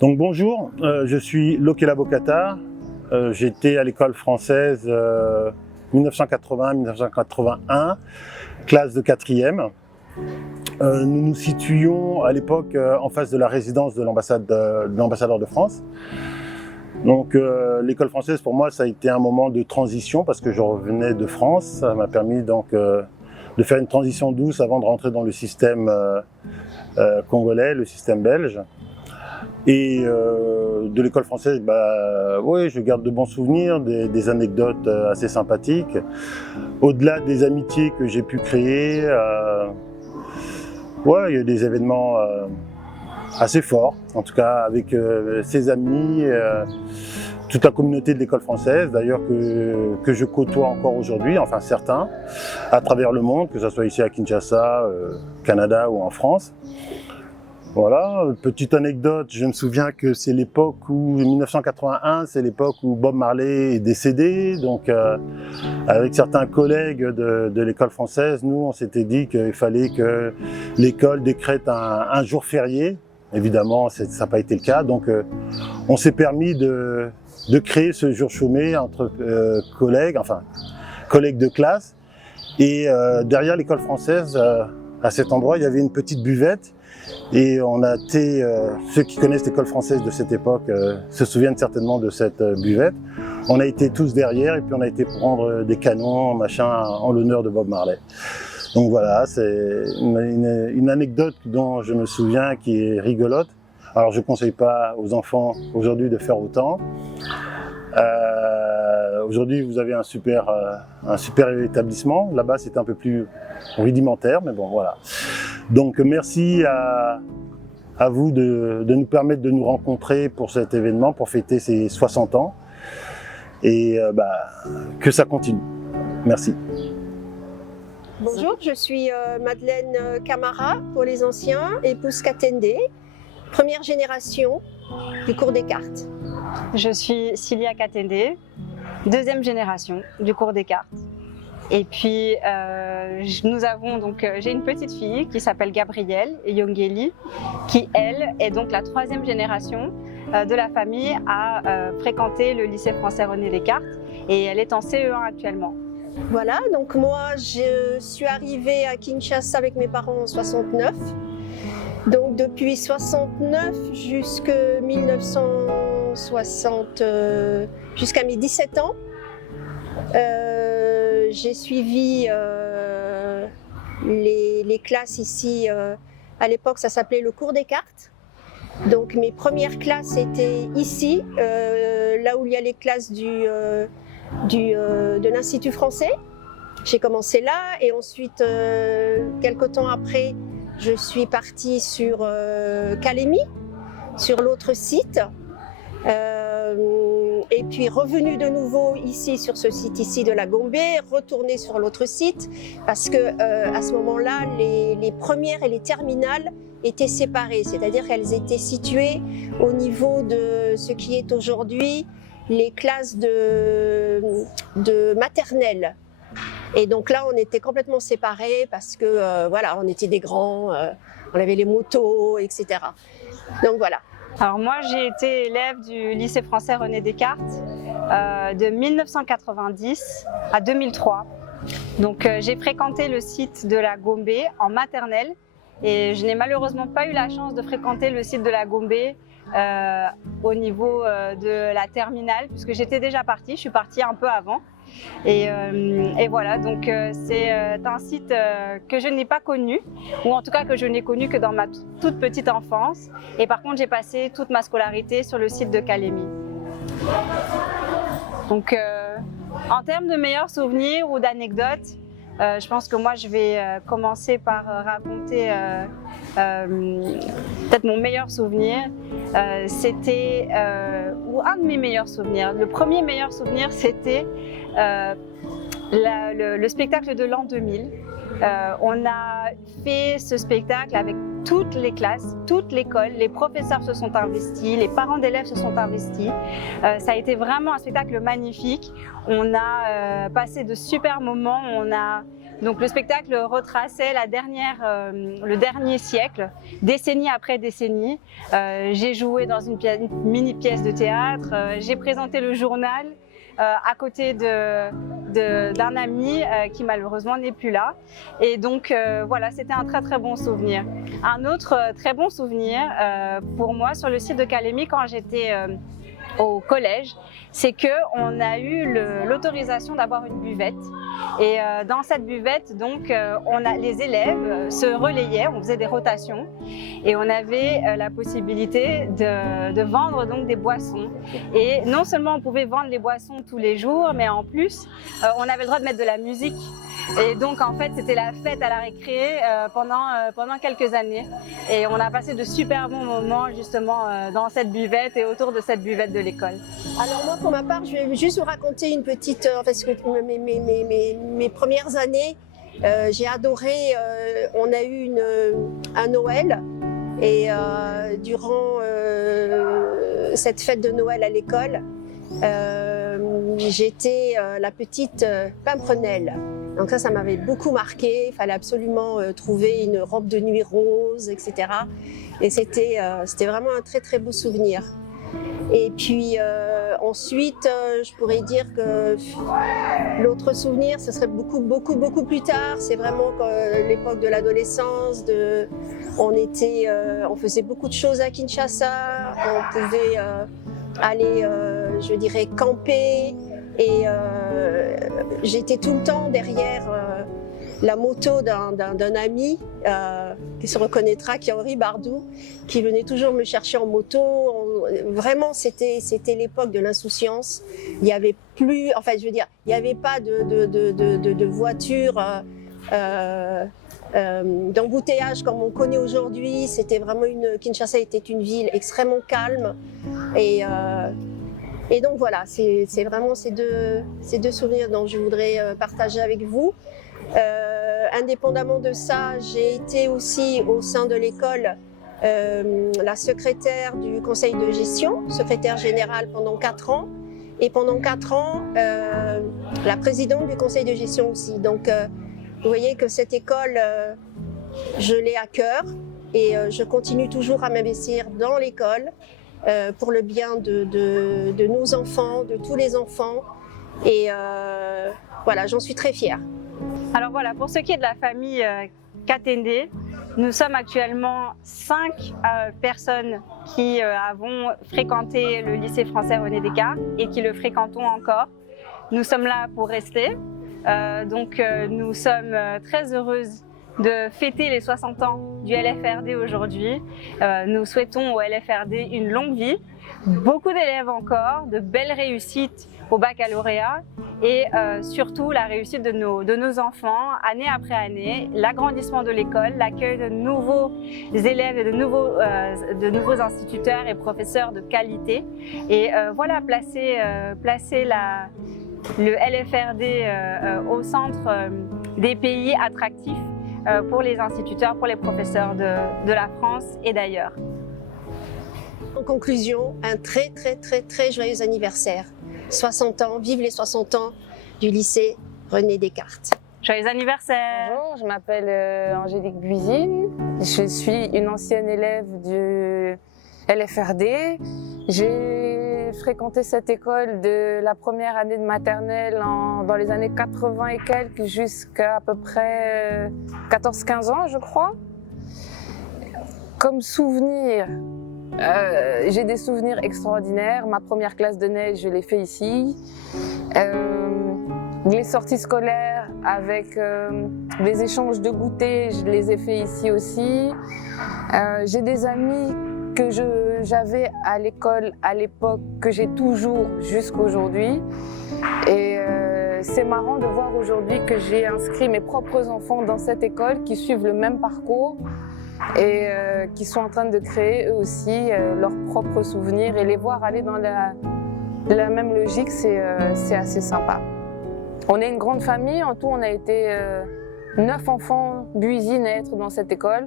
Donc bonjour, je suis Lokela Bokata. J'étais à l'école française 1980-1981, classe de 4e. Nous nous situions à l'époque en face de la résidence de l'ambassadeur de France. Donc l'école française pour moi ça a été un moment de transition parce que je revenais de France. Ça m'a permis donc de faire une transition douce avant de rentrer dans le système congolais, le système belge. Et de l'école française, oui, je garde de bons souvenirs, des anecdotes assez sympathiques. Au-delà des amitiés que j'ai pu créer, il y a des événements assez forts, en tout cas avec ses amis, toute la communauté de l'école française, d'ailleurs que je côtoie encore aujourd'hui, enfin certains, à travers le monde, que ce soit ici à Kinshasa, Canada ou en France. Voilà, petite anecdote, je me souviens que c'est l'époque où, 1981, c'est l'époque où Bob Marley est décédé, donc avec certains collègues de l'école française, nous on s'était dit qu'il fallait que l'école décrète un jour férié. Évidemment, ça n'a pas été le cas, donc on s'est permis de créer ce jour chômé entre collègues de classe. Et derrière l'école française, à cet endroit, il y avait une petite buvette. Et on a été, ceux qui connaissent l'école française de cette époque se souviennent certainement de cette buvette. On a été tous derrière et puis on a été prendre des canons, machin, en l'honneur de Bob Marley. Donc voilà, c'est une anecdote dont je me souviens qui est rigolote. Alors je ne conseille pas aux enfants aujourd'hui de faire autant. Aujourd'hui vous avez un super établissement. Là-bas c'était un peu plus rudimentaire, mais bon voilà. Donc merci à vous de nous permettre de nous rencontrer pour cet événement, pour fêter ces 60 ans. Et que ça continue. Merci. Bonjour, je suis Madeleine Camara pour les anciens, épouse Katende, première génération du cours Descartes. Je suis Cilia Katende, deuxième génération du cours Descartes. Et puis j'ai une petite fille qui s'appelle Gabrielle Yongeli, qui elle est donc la troisième génération de la famille à fréquenter le lycée français René Descartes et elle est en CE1 actuellement. Voilà, donc moi je suis arrivée à Kinshasa avec mes parents en 69. Donc depuis 69 jusqu'à 1960, jusqu'à mes 17 ans. J'ai suivi les classes ici, à l'époque ça s'appelait le cours Descartes. Donc mes premières classes étaient ici, là où il y a les classes de l'Institut français. J'ai commencé là et ensuite, quelque temps après, je suis partie sur Kalemi, sur l'autre site. Et puis revenu de nouveau ici sur ce site ici de la Gombe, retourné sur l'autre site parce que à ce moment-là les premières et les terminales étaient séparées, c'est-à-dire qu'elles étaient situées au niveau de ce qui est aujourd'hui les classes de maternelle. Et donc là on était complètement séparés parce que voilà, on était des grands, on avait les motos, etc. Donc voilà. Alors moi j'ai été élève du lycée français René Descartes de 1990 à 2003. Donc j'ai fréquenté le site de la Gombe en maternelle et je n'ai malheureusement pas eu la chance de fréquenter le site de la Gombe au niveau de la terminale puisque j'étais déjà partie, je suis partie un peu avant. Et voilà, donc c'est un site que je n'ai pas connu, ou en tout cas que je n'ai connu que dans ma toute petite enfance. Et par contre, j'ai passé toute ma scolarité sur le site de Kalemi. Donc, en termes de meilleurs souvenirs ou d'anecdotes, je pense que moi, je vais commencer par raconter peut-être mon meilleur souvenir. C'était, ou un de mes meilleurs souvenirs. Le premier meilleur souvenir, c'était le spectacle de l'an 2000. On a fait ce spectacle avec toutes les classes, toute l'école, les professeurs se sont investis, les parents d'élèves se sont investis. Ça a été vraiment un spectacle magnifique. On a passé de super moments, on a Donc le spectacle retraçait le dernier siècle, décennie après décennie. J'ai joué dans une mini pièce de théâtre, j'ai présenté le journal à côté d'un ami qui malheureusement n'est plus là. Et donc voilà, c'était un très très bon souvenir. Un autre très bon souvenir pour moi sur le site de Calémie quand j'étais au collège, c'est qu'on a eu l'autorisation d'avoir une buvette. Et dans cette buvette, donc, les élèves se relayaient, on faisait des rotations et on avait la possibilité de vendre donc des boissons. Et non seulement on pouvait vendre les boissons tous les jours, mais en plus, on avait le droit de mettre de la musique. Et donc en fait c'était la fête à la récré pendant quelques années et on a passé de super bons moments justement dans cette buvette et autour de cette buvette de l'école. Alors moi pour ma part je vais juste vous raconter une petite, parce que mes premières années j'ai adoré, on a eu un Noël et durant cette fête de Noël à l'école j'étais la petite Pimprenelle. Donc ça m'avait beaucoup marqué, il fallait absolument trouver une robe de nuit rose, etc. Et c'était vraiment un très très beau souvenir. Et puis ensuite, je pourrais dire que l'autre souvenir, ce serait beaucoup plus tard. C'est vraiment l'époque de l'adolescence, on faisait beaucoup de choses à Kinshasa, on pouvait aller, je dirais, camper. Et j'étais tout le temps derrière la moto d'un ami qui se reconnaîtra, qui est Henri Bardou, qui venait toujours me chercher en moto. Vraiment, c'était l'époque de l'insouciance. Il n'y avait plus, enfin, je veux dire, il n'y avait pas de voitures, d'embouteillage comme on connaît aujourd'hui. C'était vraiment Kinshasa était une ville extrêmement calme et donc voilà, c'est vraiment ces deux souvenirs dont je voudrais partager avec vous. Indépendamment de ça, j'ai été aussi au sein de l'école la secrétaire du conseil de gestion, secrétaire générale pendant 4 ans. Et pendant 4 ans, la présidente du conseil de gestion aussi. Donc vous voyez que cette école, je l'ai à cœur et je continue toujours à m'investir dans l'école. Pour le bien de nos enfants, de tous les enfants. Et voilà, j'en suis très fière. Alors voilà, pour ce qui est de la famille Katende, nous sommes actuellement 5 personnes qui avons fréquenté le lycée français René Descartes et qui le fréquentons encore. Nous sommes là pour rester. Donc nous sommes très heureuses de fêter les 60 ans du LFRD aujourd'hui. Nous souhaitons au LFRD une longue vie, beaucoup d'élèves encore, de belles réussites au baccalauréat et surtout la réussite de nos enfants année après année, l'agrandissement de l'école, l'accueil de nouveaux élèves et de nouveaux instituteurs et professeurs de qualité. Et voilà, placer le LFRD au centre des pays attractifs pour les instituteurs, pour les professeurs de la France et d'ailleurs. En conclusion, un très très très très joyeux anniversaire. 60 ans, vive les 60 ans du lycée René Descartes. Joyeux anniversaire! Bonjour, je m'appelle Angélique Buisine. Je suis une ancienne élève du LFRD. J'ai fréquenté cette école de la première année de maternelle dans les années 80 et quelques jusqu'à peu près 14-15 ans, je crois. Comme souvenir, j'ai des souvenirs extraordinaires. Ma première classe de neige, je l'ai fait ici. Les sorties scolaires avec des échanges de goûter, je les ai fait ici aussi. J'ai des amis que j'avais à l'école à l'époque, que j'ai toujours jusqu'aujourd'hui. Et c'est marrant de voir aujourd'hui que j'ai inscrit mes propres enfants dans cette école qui suivent le même parcours et qui sont en train de créer eux aussi leurs propres souvenirs et les voir aller dans la même logique, c'est assez sympa. On est une grande famille, en tout on a été 9 enfants buisines à être dans cette école.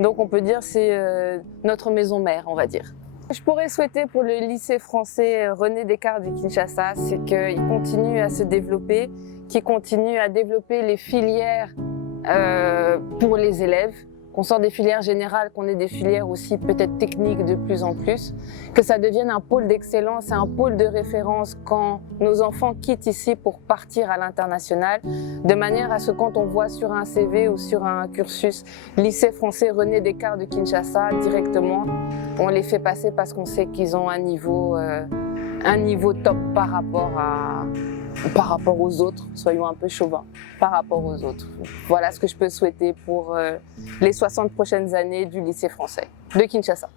Donc on peut dire que c'est notre maison mère, on va dire. Je pourrais souhaiter pour le lycée français René Descartes de Kinshasa, c'est qu'il continue à se développer, qui continue à développer les filières pour les élèves, qu'on sorte des filières générales, qu'on ait des filières aussi peut-être techniques de plus en plus, que ça devienne un pôle d'excellence et un pôle de référence quand nos enfants quittent ici pour partir à l'international, de manière à ce que quand on voit sur un CV ou sur un cursus lycée français René Descartes de Kinshasa, directement, on les fait passer parce qu'on sait qu'ils ont un niveau top par rapport aux autres, soyons un peu chauvins, par rapport aux autres. Voilà ce que je peux souhaiter pour les 60 prochaines années du lycée français de Kinshasa.